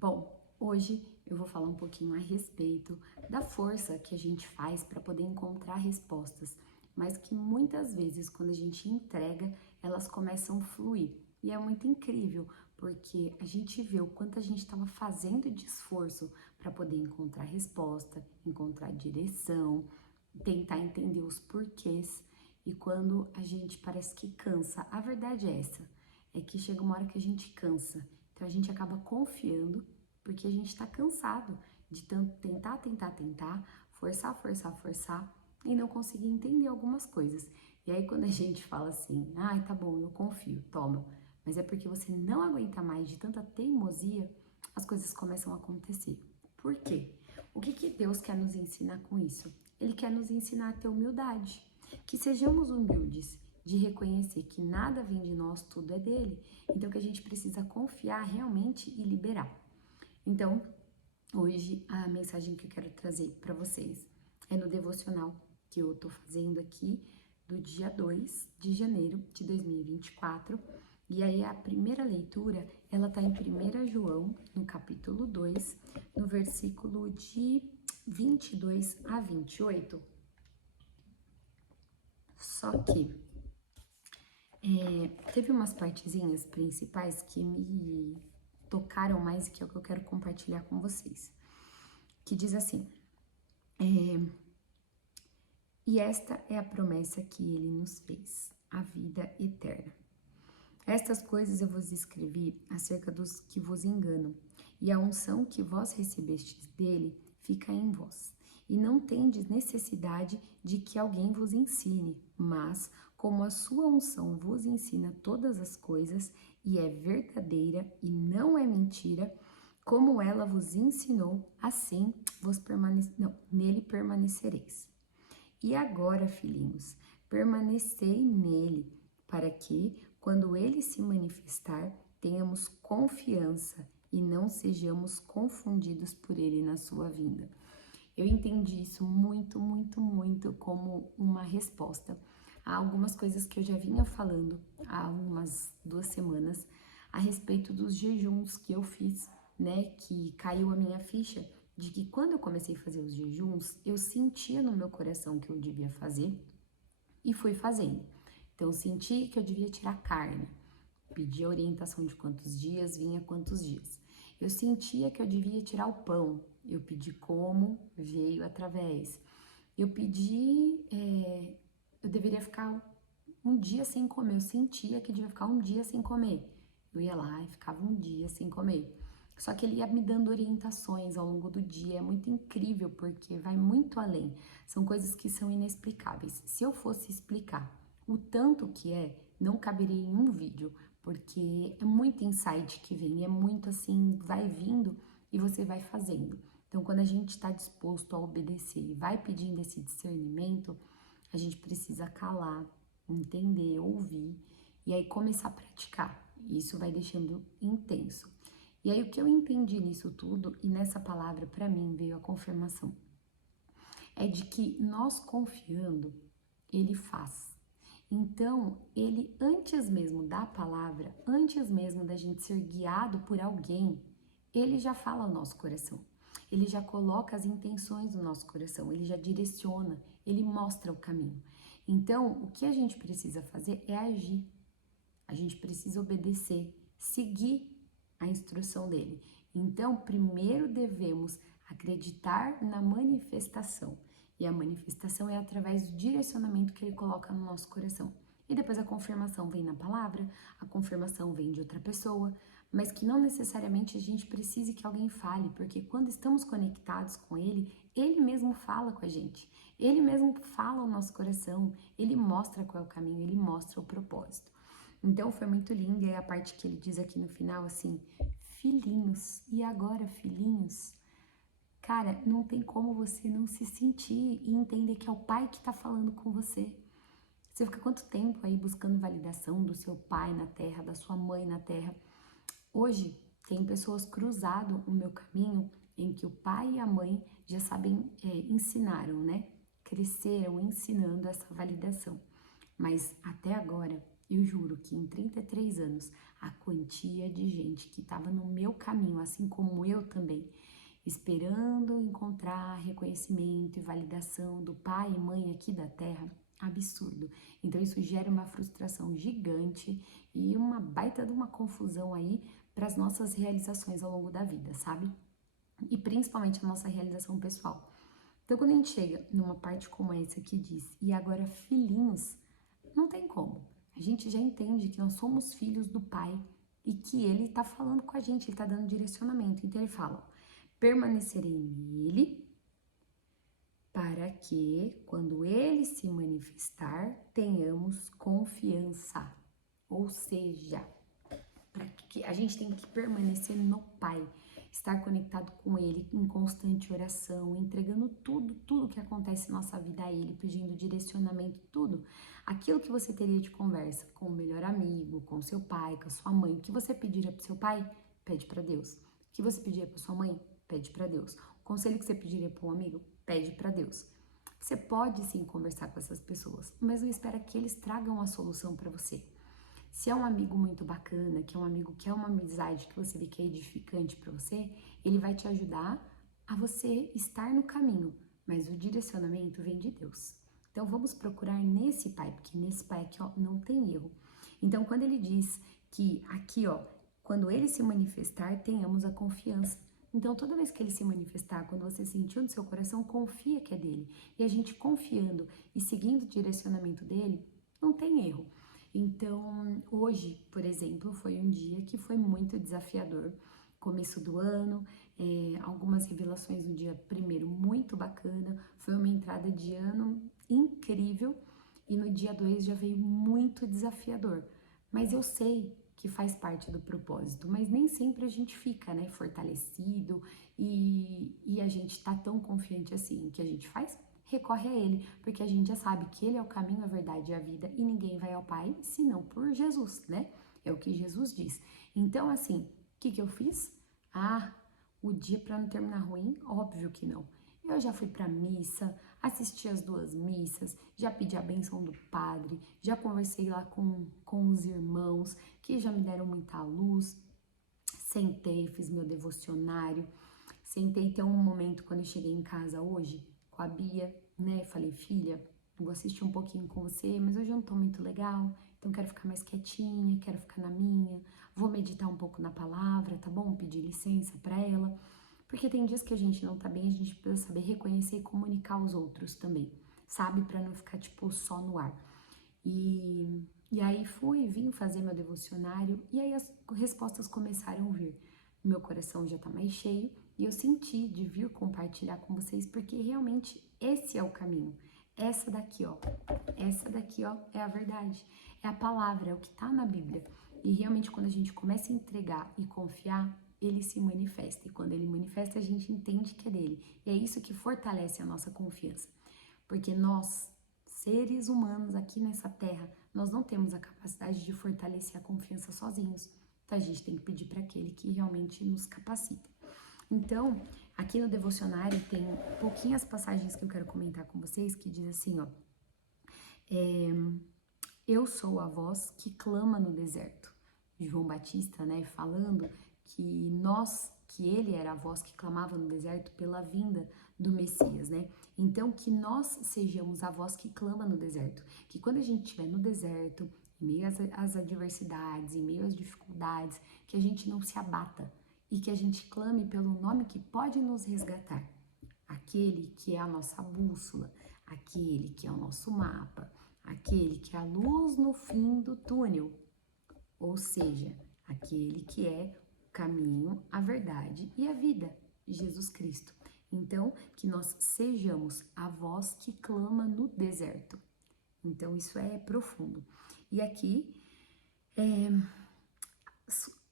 Bom, hoje eu vou falar um pouquinho a respeito da força que a gente faz para poder encontrar respostas, mas que muitas vezes, quando a gente entrega, elas começam a fluir. E é muito incrível, porque a gente vê o quanto a gente estava fazendo de esforço para poder encontrar resposta, encontrar direção, tentar entender os porquês, e quando a gente parece que cansa, a verdade é essa, é que chega uma hora que a gente cansa. Então a gente acaba confiando porque a gente está cansado de tanto tentar, forçar e não conseguir entender algumas coisas. E aí quando a gente fala assim, ai, tá bom, eu confio, toma, mas é porque você não aguenta mais de tanta teimosia, as coisas começam a acontecer. Por quê? O que que Deus quer nos ensinar com isso? Ele quer nos ensinar a ter humildade, que sejamos humildes, de reconhecer que nada vem de nós, tudo é dele. Então que a gente precisa confiar realmente e liberar. Então, hoje a mensagem que eu quero trazer para vocês é no devocional que eu tô fazendo aqui do dia 2 de janeiro de 2024. E aí a primeira leitura, ela tá em 1 João, no capítulo 2, no versículo de 22 a 28. Só que teve umas partezinhas principais que me tocaram mais e que é o que eu quero compartilhar com vocês. Que diz assim, e esta é a promessa que ele nos fez, a vida eterna. Estas coisas eu vos escrevi acerca dos que vos enganam, e a unção que vós recebestes dele fica em vós. E não tendes necessidade de que alguém vos ensine, mas, como a sua unção vos ensina todas as coisas, e é verdadeira e não é mentira, como ela vos ensinou, assim nele permanecereis. E agora, filhinhos, permanecei nele, para que, quando ele se manifestar, tenhamos confiança e não sejamos confundidos por ele na sua vinda. Eu entendi isso muito como uma resposta a algumas coisas que eu já vinha falando há umas 2 semanas a respeito dos jejuns que eu fiz, né? Que caiu a minha ficha de que quando eu comecei a fazer os jejuns, eu sentia no meu coração que eu devia fazer e fui fazendo. Então, eu senti que eu devia tirar carne, pedi a orientação de quantos dias, vinha quantos dias. Eu sentia que eu devia tirar o pão, eu pedi como, veio através. Eu pedi, eu deveria ficar um dia sem comer, eu sentia que devia ficar um dia sem comer. Eu ia lá e ficava um dia sem comer. Só que ele ia me dando orientações ao longo do dia, é muito incrível porque vai muito além. São coisas que são inexplicáveis. Se eu fosse explicar o tanto que não caberia em um vídeo, porque é muito insight que vem, é muito assim, vai vindo e você vai fazendo. Então, quando a gente está disposto a obedecer e vai pedindo esse discernimento, a gente precisa calar, entender, ouvir e aí começar a praticar. Isso vai deixando intenso. E aí o que eu entendi nisso tudo e nessa palavra para mim veio a confirmação é de que nós confiando, ele faz. Então, ele antes mesmo da palavra, antes mesmo da gente ser guiado por alguém, ele já fala ao nosso coração. Ele já coloca as intenções do nosso coração, ele já direciona, ele mostra o caminho. Então, o que a gente precisa fazer é agir. A gente precisa obedecer, seguir a instrução dele. Então, primeiro devemos acreditar na manifestação. E a manifestação é através do direcionamento que ele coloca no nosso coração. E depois a confirmação vem na palavra, a confirmação vem de outra pessoa, mas que não necessariamente a gente precise que alguém fale, porque quando estamos conectados com ele, ele mesmo fala com a gente. Ele mesmo fala ao nosso coração, ele mostra qual é o caminho, ele mostra o propósito. Então foi muito lindo, e aí a parte que ele diz aqui no final, assim, filhinhos, e agora filhinhos? Cara, não tem como você não se sentir e entender que é o pai que tá falando com você. Você fica quanto tempo aí buscando validação do seu pai na terra, da sua mãe na terra? Hoje tem pessoas cruzado o meu caminho em que o pai e a mãe já sabem, ensinaram, né? Cresceram ensinando essa validação. Mas até agora Eu juro que em 33 anos, a quantia de gente que estava no meu caminho, assim como eu também, esperando encontrar reconhecimento e validação do pai e mãe aqui da terra, absurdo. Então isso gera uma frustração gigante e uma baita de uma confusão aí para as nossas realizações ao longo da vida, sabe? E principalmente a nossa realização pessoal. Então quando a gente chega numa parte como essa que diz, e agora filhinhos, não tem como. A gente já entende que nós somos filhos do pai e que ele tá falando com a gente, ele tá dando direcionamento. Então ele fala, ó, permanecerei nele, para que, quando ele se manifestar, tenhamos confiança. Ou seja, para que a gente tem que permanecer no Pai, estar conectado com Ele em constante oração, entregando tudo que acontece na nossa vida a Ele, pedindo direcionamento, tudo. Aquilo que você teria de conversa com o melhor amigo, com seu pai, com a sua mãe, o que você pediria para seu pai, pede para Deus. O que você pediria para sua mãe, pede para Deus. O conselho que você pediria para um amigo, pede para Deus. Você pode sim conversar com essas pessoas, mas não espera que eles tragam a solução para você. Se é um amigo muito bacana, que é um amigo que é uma amizade que você vê que é edificante para você, ele vai te ajudar a você estar no caminho, mas o direcionamento vem de Deus. Então vamos procurar nesse pai, porque nesse pai aqui, ó, não tem erro. Então quando ele diz que aqui, ó, quando ele se manifestar, tenhamos a confiança. Então toda vez que ele se manifestar, quando você sentiu no seu coração, confia que é dele. E a gente confiando e seguindo o direcionamento dele, não tem erro. Então, hoje, por exemplo, foi um dia que foi muito desafiador. Começo do ano, algumas revelações no dia primeiro muito bacana, foi uma entrada de ano incrível e no dia 2 já veio muito desafiador. Mas eu sei que faz parte do propósito, mas nem sempre a gente fica, né, fortalecido e a gente tá tão confiante assim. O que a gente faz? Recorre a ele, porque a gente já sabe que ele é o caminho, a verdade e a vida e ninguém vai ao Pai senão por Jesus, né? É o que Jesus diz. Então, assim, o que eu fiz? Ah, o dia para não terminar ruim? Óbvio que não. Eu já fui para missa, assisti as 2 missas, já pedi a benção do padre, já conversei lá com os irmãos que já me deram muita luz, sentei, fiz meu devocionário, sentei até um momento quando eu cheguei em casa hoje, com a Bia, né? Falei, filha, vou assistir um pouquinho com você, mas hoje eu não tô muito legal, então quero ficar mais quietinha, quero ficar na minha, vou meditar um pouco na palavra, tá bom? Pedir licença pra ela, porque tem dias que a gente não tá bem, a gente precisa saber reconhecer e comunicar aos outros também, sabe? Pra não ficar, tipo, só no ar. E aí vim fazer meu devocionário, e aí as respostas começaram a vir. Meu coração já tá mais cheio, e eu senti de vir compartilhar com vocês, porque realmente esse é o caminho. Essa daqui, ó, é a verdade. É a palavra, é o que tá na Bíblia. E realmente quando a gente começa a entregar e confiar, ele se manifesta. E quando ele manifesta, a gente entende que é dele. E é isso que fortalece a nossa confiança. Porque nós, seres humanos aqui nessa terra, nós não temos a capacidade de fortalecer a confiança sozinhos. Então a gente tem que pedir para aquele que realmente nos capacita. Então, aqui no devocionário tem pouquinhas passagens que eu quero comentar com vocês, que diz assim, ó, eu sou a voz que clama no deserto. João Batista, né, falando que ele era a voz que clamava no deserto pela vinda do Messias, né? Então, que nós sejamos a voz que clama no deserto. Que quando a gente estiver no deserto, em meio às adversidades, em meio às dificuldades, que a gente não se abata e que a gente clame pelo nome que pode nos resgatar. Aquele que é a nossa bússola, aquele que é o nosso mapa, aquele que é a luz no fim do túnel, ou seja, aquele que é o caminho, a verdade e a vida, Jesus Cristo. Então, que nós sejamos a voz que clama no deserto. Então, isso é profundo. E aqui,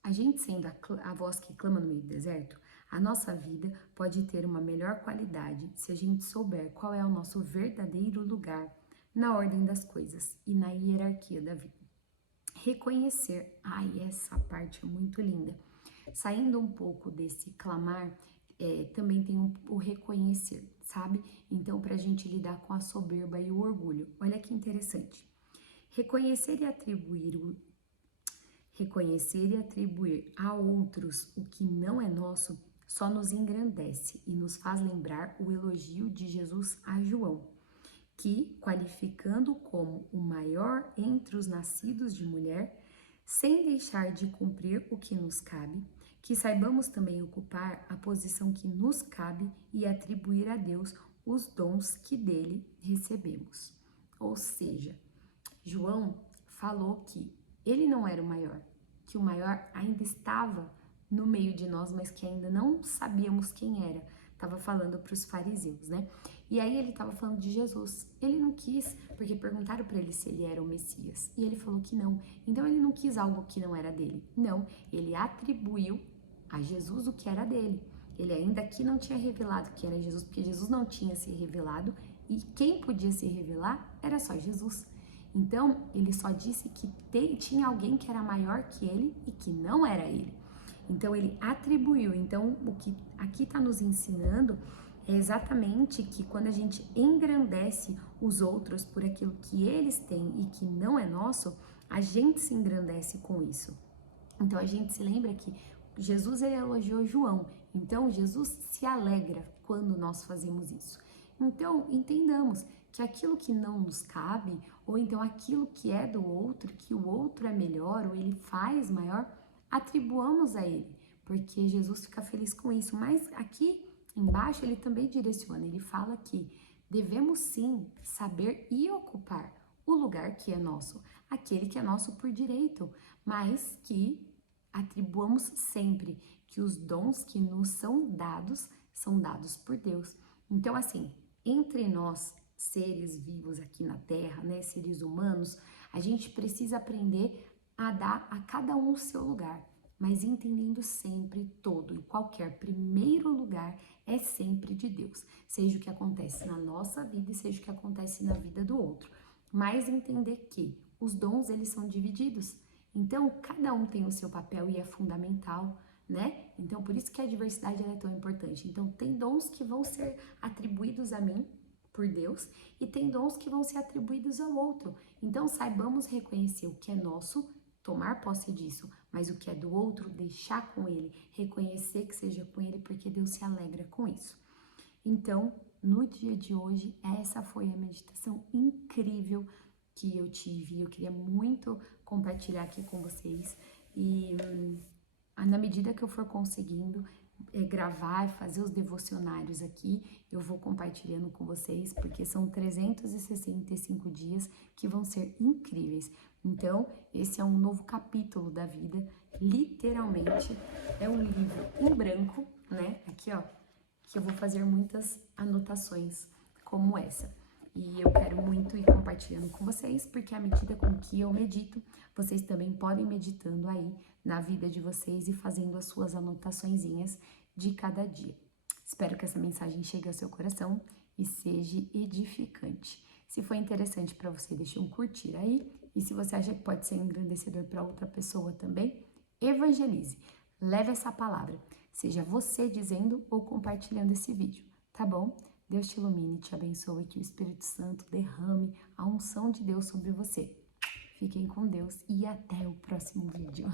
a gente sendo a voz que clama no meio do deserto, a nossa vida pode ter uma melhor qualidade se a gente souber qual é o nosso verdadeiro lugar na ordem das coisas e na hierarquia da vida. Reconhecer, essa parte é muito linda. Saindo um pouco desse clamar, também tem o reconhecer, sabe? Então, para a gente lidar com a soberba e o orgulho. Olha que interessante. Reconhecer e atribuir a outros o que não é nosso só nos engrandece e nos faz lembrar o elogio de Jesus a João, que, qualificando-o como o maior entre os nascidos de mulher, sem deixar de cumprir o que nos cabe, que saibamos também ocupar a posição que nos cabe e atribuir a Deus os dons que dele recebemos. Ou seja, João falou que ele não era o maior, que o maior ainda estava no meio de nós, mas que ainda não sabíamos quem era. Estava falando para os fariseus, né? E aí ele estava falando de Jesus. Ele não quis, porque perguntaram para ele se ele era o Messias. E ele falou que não. Então ele não quis algo que não era dele. Não, ele atribuiu a Jesus o que era dele. Ele ainda aqui não tinha revelado que era Jesus, porque Jesus não tinha se revelado. E quem podia se revelar era só Jesus. Então, ele só disse que tinha alguém que era maior que ele e que não era ele. Então, ele atribuiu. Então, o que aqui está nos ensinando é exatamente que quando a gente engrandece os outros por aquilo que eles têm e que não é nosso, a gente se engrandece com isso. Então, a gente se lembra que Jesus ele elogiou João. Então, Jesus se alegra quando nós fazemos isso. Então, entendamos que aquilo que não nos cabe, ou então aquilo que é do outro, que o outro é melhor, ou ele faz maior, atribuamos a ele, porque Jesus fica feliz com isso. Mas aqui embaixo ele também direciona, ele fala que devemos sim saber e ocupar o lugar que é nosso, aquele que é nosso por direito, mas que atribuamos sempre que os dons que nos são dados por Deus. Então, assim, entre nós, seres vivos aqui na Terra, né, seres humanos, a gente precisa aprender a dar a cada um o seu lugar, mas entendendo sempre todo e qualquer primeiro lugar é sempre de Deus, seja o que acontece na nossa vida e seja o que acontece na vida do outro, mas entender que os dons eles são divididos, então cada um tem o seu papel e é fundamental, né? Então por isso que a diversidade ela é tão importante. Então tem dons que vão ser atribuídos a mim por Deus e tem dons que vão ser atribuídos ao outro. Então saibamos reconhecer o que é nosso, tomar posse disso, mas o que é do outro, deixar com ele, reconhecer que seja com ele, porque Deus se alegra com isso. Então, no dia de hoje, essa foi a meditação incrível que eu tive. Eu queria muito compartilhar aqui com vocês e na medida que eu for conseguindo gravar, fazer os devocionários aqui, eu vou compartilhando com vocês, porque são 365 dias que vão ser incríveis. Então, esse é um novo capítulo da vida, literalmente, é um livro em branco, né? Aqui, ó, que eu vou fazer muitas anotações como essa. E eu quero muito ir compartilhando com vocês, porque à medida com que eu medito, vocês também podem ir meditando aí na vida de vocês e fazendo as suas anotaçõezinhas de cada dia. Espero que essa mensagem chegue ao seu coração e seja edificante. Se foi interessante para você, deixe um curtir aí. E se você acha que pode ser engrandecedor para outra pessoa também, evangelize. Leve essa palavra, seja você dizendo ou compartilhando esse vídeo, tá bom? Deus te ilumine, te abençoe, que o Espírito Santo derrame a unção de Deus sobre você. Fiquem com Deus e até o próximo vídeo.